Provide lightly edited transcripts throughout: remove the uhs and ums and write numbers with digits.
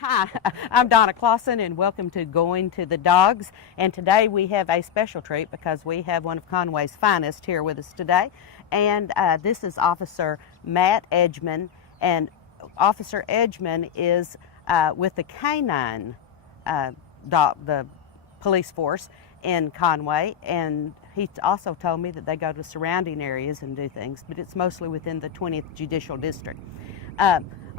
Hi, I'm Donna Clausen and welcome to Going to the Dogs. And today we have a special treat because we have one of Conway's finest here with us today. And this is Officer Matt Edgman. And Officer Edgman is with the Canine the police force in Conway. And he also told me that they go to surrounding areas and do things, but it's mostly within the 20th Judicial District.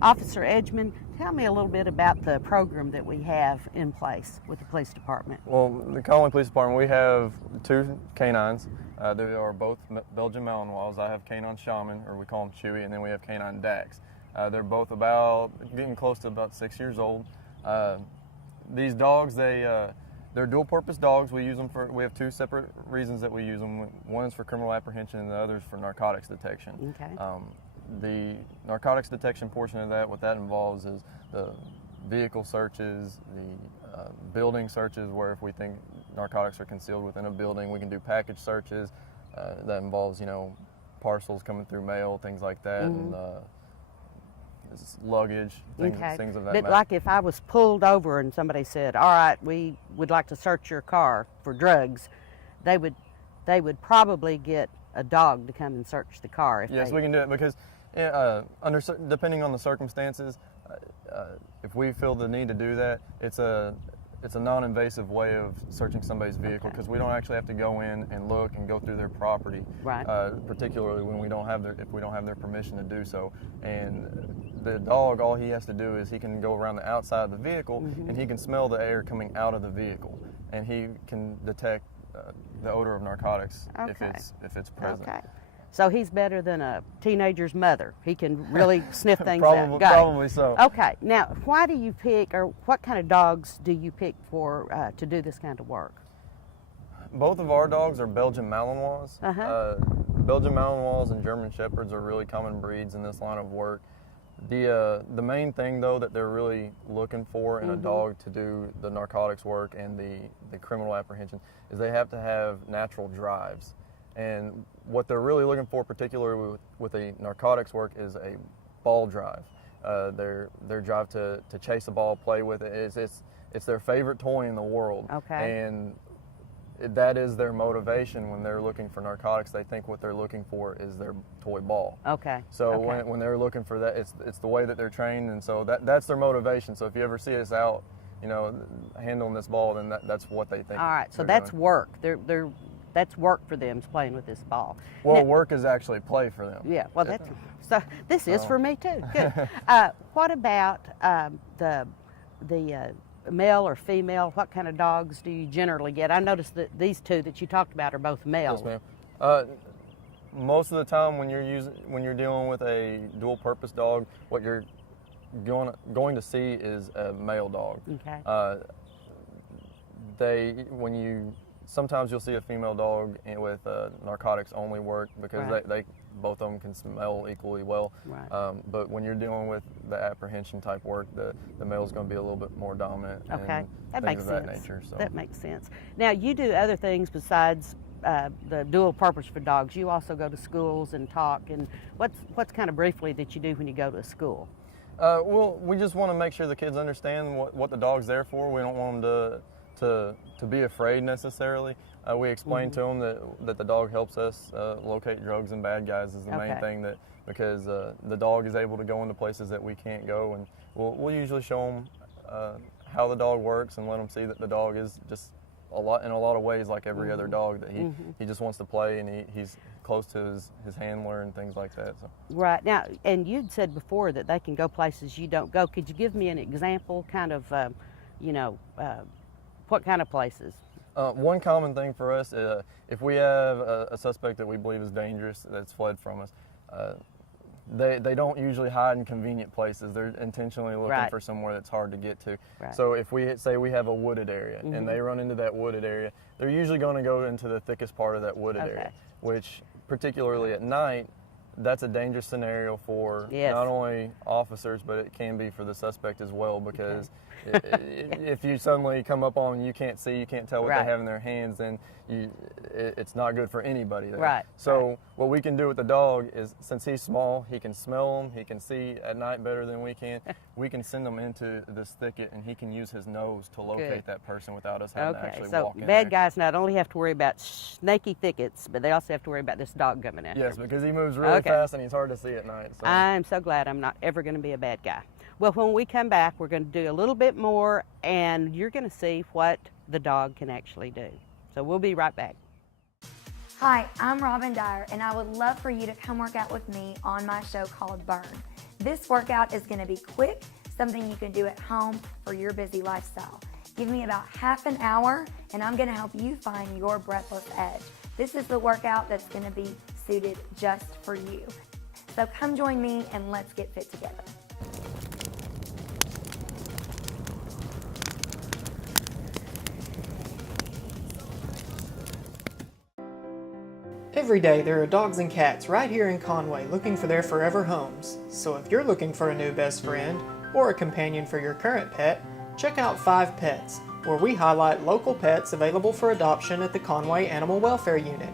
Officer Edgman, tell me a little bit about the program that we have in place with the police department. Well, the Conway Police Department, we have two canines. They are both Belgian Malinois. I have canine Chaman, or we call them Chewy, and then we have canine Dax. They're both getting close to about 6 years old. These dogs, they're dual-purpose dogs. We have two separate reasons that we use them. One is for criminal apprehension, and the other is for narcotics detection. Okay. The narcotics detection portion of that, what that involves is the vehicle searches, the building searches, where if we think narcotics are concealed within a building, we can do package searches. That involves, parcels coming through mail, things like that, and luggage, things of that But matter. like if I was pulled over and somebody said, all right, we would like to search your car for drugs, they would probably get a dog to come and search the car. Yes, we can do it because depending on the circumstances, if we feel the need to do that, it's a non-invasive way of searching somebody's vehicle, because we don't actually have to go in and look and go through their property, right? Particularly when if we don't have their permission to do so. And the dog, all he has to do is he can go around the outside of the vehicle, and he can smell the air coming out of the vehicle, and he can detect the odor of narcotics if it's present. Okay. So he's better than a teenager's mother. He can really sniff things out. Probably so. Okay. Now, why do you pick, or what kind of dogs do you pick for to do this kind of work? Both of our dogs are Belgian Malinois. Belgian Malinois and German Shepherds are really common breeds in this line of work. The main thing, though, that they're really looking for in a dog to do the narcotics work and the criminal apprehension is they have to have natural drives. And what they're really looking for, particularly with the narcotics work, is a ball drive. Their drive to chase a ball, play with it. It's their favorite toy in the world. Okay. And that is their motivation when they're looking for narcotics. They think what they're looking for is their toy ball. Okay. So when they're looking for that, it's the way that they're trained, and so that's their motivation. So if you ever see us out, handling this ball, then that's what they think. All right. So that's doing. work. That's work for them, is playing with this ball. Well, now, work is actually play for them. Yeah. Well, this is for me too. Good. What about the male or female? What kind of dogs do you generally get? I noticed that these two that you talked about are both male. Yes, ma'am. Most of the time, when you're dealing with a dual-purpose dog, what you're going to see is a male dog. Okay. Sometimes you'll see a female dog with narcotics only work, because they both of them can smell equally well. Right. But when you're dealing with the apprehension type work, the male's going to be a little bit more dominant. Okay, that makes sense. That nature. So. That makes sense. Now, you do other things besides the dual purpose for dogs. You also go to schools and talk. And what's kind of briefly that you do when you go to a school? Well, we just want to make sure the kids understand what the dog's there for. We don't want them to be afraid necessarily. We explain to them that the dog helps us locate drugs and bad guys is the main thing, because the dog is able to go into places that we can't go, and we'll usually show them how the dog works and let them see that the dog is just in a lot of ways like every other dog, that he just wants to play, and he's close to his handler and things like that. So. Right. Now, and you'd said before that they can go places you don't go. Could you give me an example, kind of, what kind of places? One common thing for us, if we have a suspect that we believe is dangerous, that's fled from us, they don't usually hide in convenient places. They're intentionally looking for somewhere that's hard to get to. Right. So if we say we have a wooded area and they run into that wooded area, they're usually going to go into the thickest part of that wooded area, which particularly at night, that's a dangerous scenario for not only officers, but it can be for the suspect as well, because if you suddenly come up on, you can't see, you can't tell what they have in their hands, then it's not good for anybody there. Right. So what we can do with the dog is, since he's small, he can smell them, he can see at night better than we can. We can send him into this thicket, and he can use his nose to locate that person without us having to actually walk in. So bad guys not only have to worry about snaky thickets, but they also have to worry about this dog coming in. Yes, because he moves really fast and he's hard to see at night. So. I'm so glad I'm not ever going to be a bad guy. Well, when we come back, we're going to do a little bit more, and you're going to see what the dog can actually do. So we'll be right back. Hi, I'm Robin Dyer, and I would love for you to come work out with me on my show called Burn. This workout is going to be quick, something you can do at home for your busy lifestyle. Give me about half an hour, and I'm going to help you find your breathless edge. This is the workout that's going to be suited just for you. So come join me, and let's get fit together. Every day there are dogs and cats right here in Conway looking for their forever homes. So if you're looking for a new best friend or a companion for your current pet, check out 5 Pets, where we highlight local pets available for adoption at the Conway Animal Welfare Unit.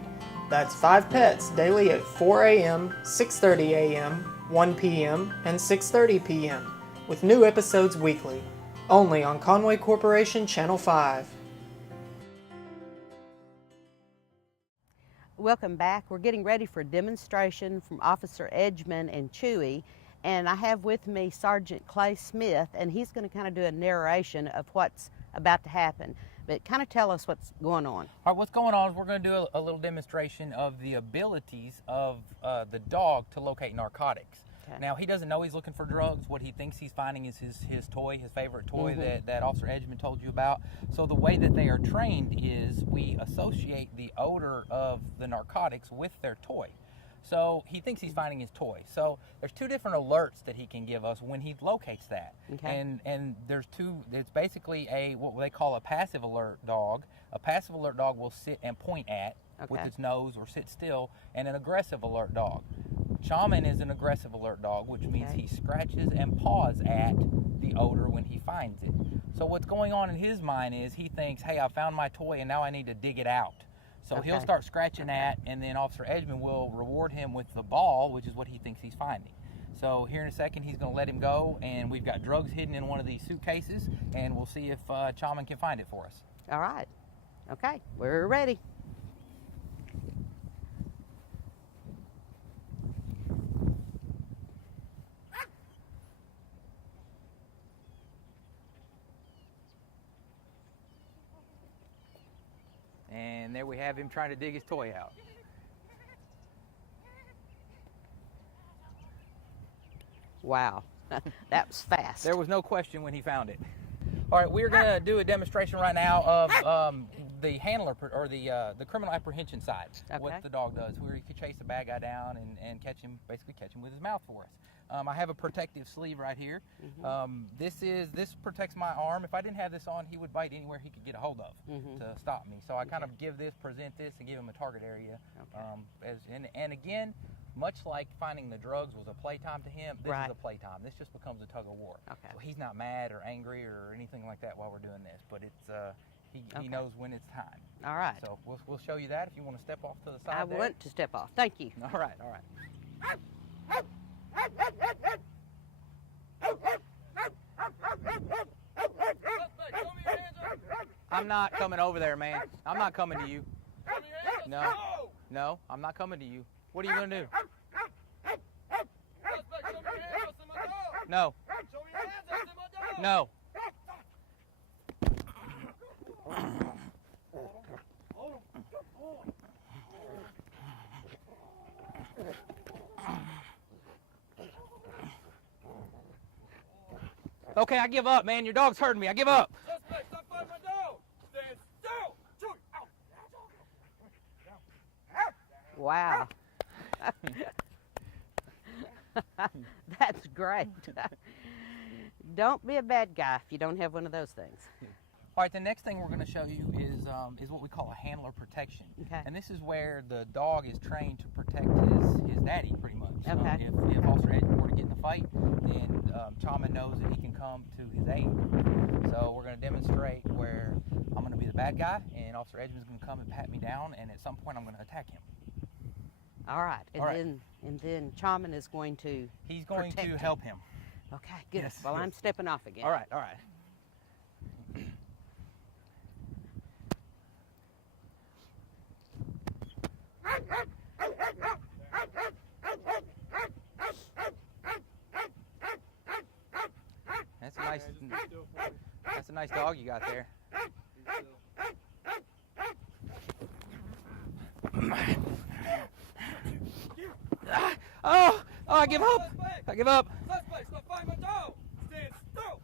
That's 5 Pets daily at 4 a.m., 6:30 a.m., 1 p.m., and 6:30 p.m., with new episodes weekly, only on Conway Corporation Channel 5. Welcome back. We're getting ready for a demonstration from Officer Edgman and Chewy, and I have with me Sergeant Clay Smith, and he's going to kind of do a narration of what's about to happen. But kind of tell us what's going on. All right, what's going on is we're going to do a little demonstration of the abilities of the dog to locate narcotics. Okay. Now, he doesn't know he's looking for drugs. What he thinks he's finding is his toy, his favorite toy that Officer Edgman told you about. So the way that they are trained is we associate the odor of the narcotics with their toy. So he thinks he's finding his toy. So there's 2 different alerts that he can give us when he locates that. Okay. And there's 2, it's basically what they call a passive alert dog. A passive alert dog will sit and point at with its nose or sit still, and an aggressive alert dog. Chaman is an aggressive alert dog, which means he scratches and paws at the odor when he finds it. So what's going on in his mind is he thinks, hey, I found my toy and now I need to dig it out. So he'll start scratching at, and then Officer Edgman will reward him with the ball, which is what he thinks he's finding. So here in a second, he's going to let him go, and we've got drugs hidden in one of these suitcases, and we'll see if Chaman can find it for us. All right. Okay, we're ready. And there we have him trying to dig his toy out. Wow, that was fast. There was no question when he found it. All right, we're going to do a demonstration right now of the handler, or the criminal apprehension side. What the dog does, where he could chase a bad guy down and basically catch him with his mouth for us. I have a protective sleeve right here. This protects my arm. If I didn't have this on, he would bite anywhere he could get a hold of to stop me. So I kind of present this, and give him a target area. And again, much like finding the drugs was a playtime to him, this is a playtime. This just becomes a tug of war. So he's not mad or angry or anything like that while we're doing this, but it's he knows when it's time. All right. So we'll show you that if you want to step off to the side. I want to step off. Thank you. All right. I'm not coming over there, man. I'm not coming to you. No, I'm not coming to you. What are you going to do? No. No. Okay, I give up, man. Your dog's hurting me. I give up. Suspect, stop fighting my dog. Stand still. Shoot. Ow. Wow. That's great. Don't be a bad guy if you don't have one of those things. All right, the next thing we're going to show you is what we call a handler protection. Okay. And this is where the dog is trained to protect his daddy, pretty much. Okay. If Officer Edgeman were to get in the fight, then Chaman knows that he can come to his aid. So we're going to demonstrate where I'm going to be the bad guy, and Officer Edgeman's going to come and pat me down, and at some point I'm going to attack him. All right. And All right. then Chaman is going to He's going protect to help him. Okay, good. Yes, Well, yes. I'm stepping off again. All right, all right. That's a nice dog you got there. Oh, I give up. I give up. Suspect, stop fighting my dog. Stand still.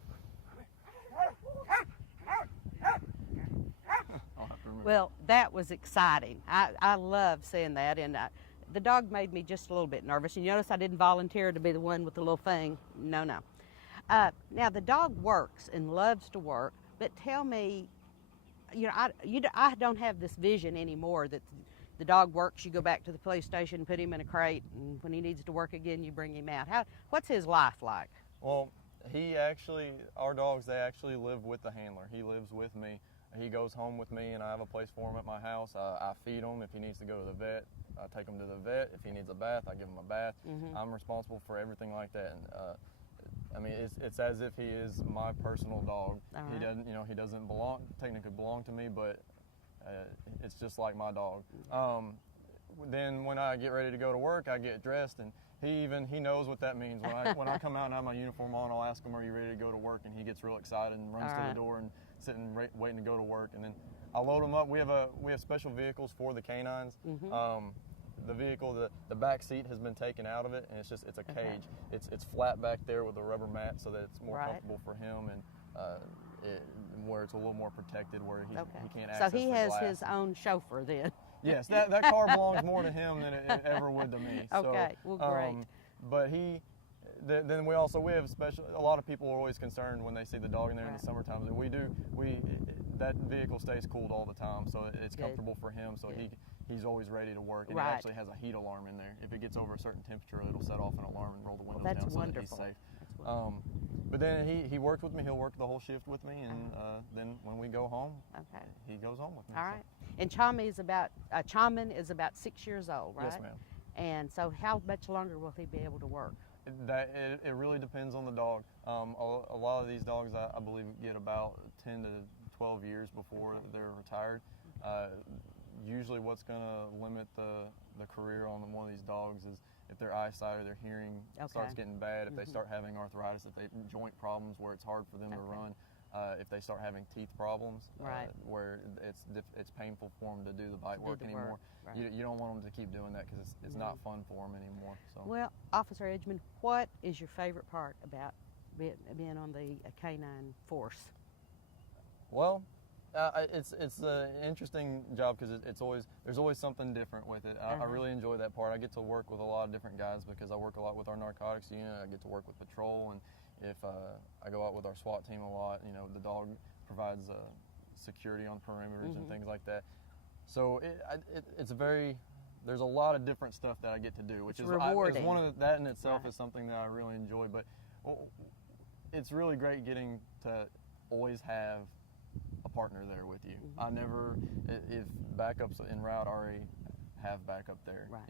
Well, that was exciting. I love seeing that, and the dog made me just a little bit nervous. And you notice I didn't volunteer to be the one with the little thing. No, no. Now, the dog works and loves to work, but tell me, I don't have this vision anymore that the dog works, you go back to the police station, put him in a crate, and when he needs to work again, you bring him out. What's his life like? Well, our dogs, they actually live with the handler. He lives with me. He goes home with me, and I have a place for him at my house. I feed him. If he needs to go to the vet, I take him to the vet. If he needs a bath, I give him a bath. Mm-hmm. I'm responsible for everything like that. And I mean, it's as if he is my personal dog. Uh-huh. He doesn't technically belong to me, but it's just like my dog. Then when I get ready to go to work, I get dressed, and he knows what that means. When I come out and have my uniform on, I'll ask him, "Are you ready to go to work?" And he gets real excited and runs to the door and sitting waiting to go to work. And then I load him up. We have special vehicles for the canines. Mm-hmm. The vehicle, the back seat has been taken out of it, and it's a cage. It's flat back there with a rubber mat so that it's more comfortable for him, and where it's a little more protected, where he can't access So he the has glass. his own chauffeur then. Yes, that car belongs more to him than it ever would to me. Okay, So, well, great. But then we have special. A lot of people are always concerned when they see the dog in there in the summertime. And that vehicle stays cooled all the time, so it's comfortable for him. So he's always ready to work, and it actually has a heat alarm in there. If it gets over a certain temperature, it'll set off an alarm and roll the windows down so that he's safe. That's wonderful. But then he works with me. He'll work the whole shift with me, and then when we go home, he goes home with me. All right. And Chaman is about 6 years old, right? Yes, ma'am. And so how much longer will he be able to work? It really depends on the dog. A lot of these dogs, I believe, get about 10 to 12 years before they're retired. Usually what's going to limit the career on one of these dogs is if their eyesight or their hearing starts getting bad, if they start having arthritis, if they joint problems where it's hard for them to run, if they start having teeth problems, where it's painful for them to do the bite work anymore. Right. You don't want them to keep doing that because it's not fun for them anymore. So. Well, Officer Edgeman, what is your favorite part about being on the canine force? Well, it's an interesting job because there's always something different with it. I really enjoy that part. I get to work with a lot of different guys because I work a lot with our narcotics unit. I get to work with patrol, and if I go out with our SWAT team a lot, the dog provides security on perimeters and things like that. So there's a lot of different stuff that I get to do, which is rewarding. That in itself is something that I really enjoy. But it's really great getting to always have a partner there with you. I never, if backups en route, already have backup there. Right.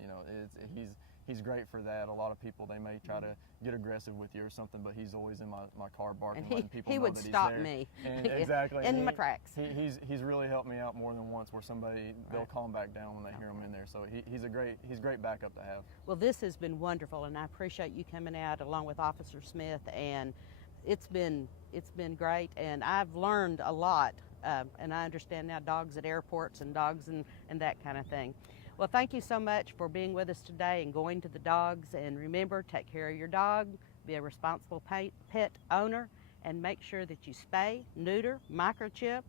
He's great for that. A lot of people, they may try to get aggressive with you or something, but he's always in my car barking, letting people know that he's there. He would stop me. And exactly. In my tracks. He's really helped me out more than once where they'll calm back down when they hear him in there. So he's great backup to have. Well, this has been wonderful, and I appreciate you coming out along with Officer Smith, and it's been great, and I've learned a lot, and I understand now dogs at airports and dogs and that kind of thing. Well, thank you so much for being with us today and going to the dogs, and remember, take care of your dog, be a responsible pet owner, and make sure that you spay, neuter, microchip,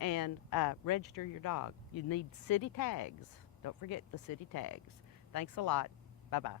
and register your dog. You need city tags. Don't forget the city tags. Thanks a lot. Bye-bye.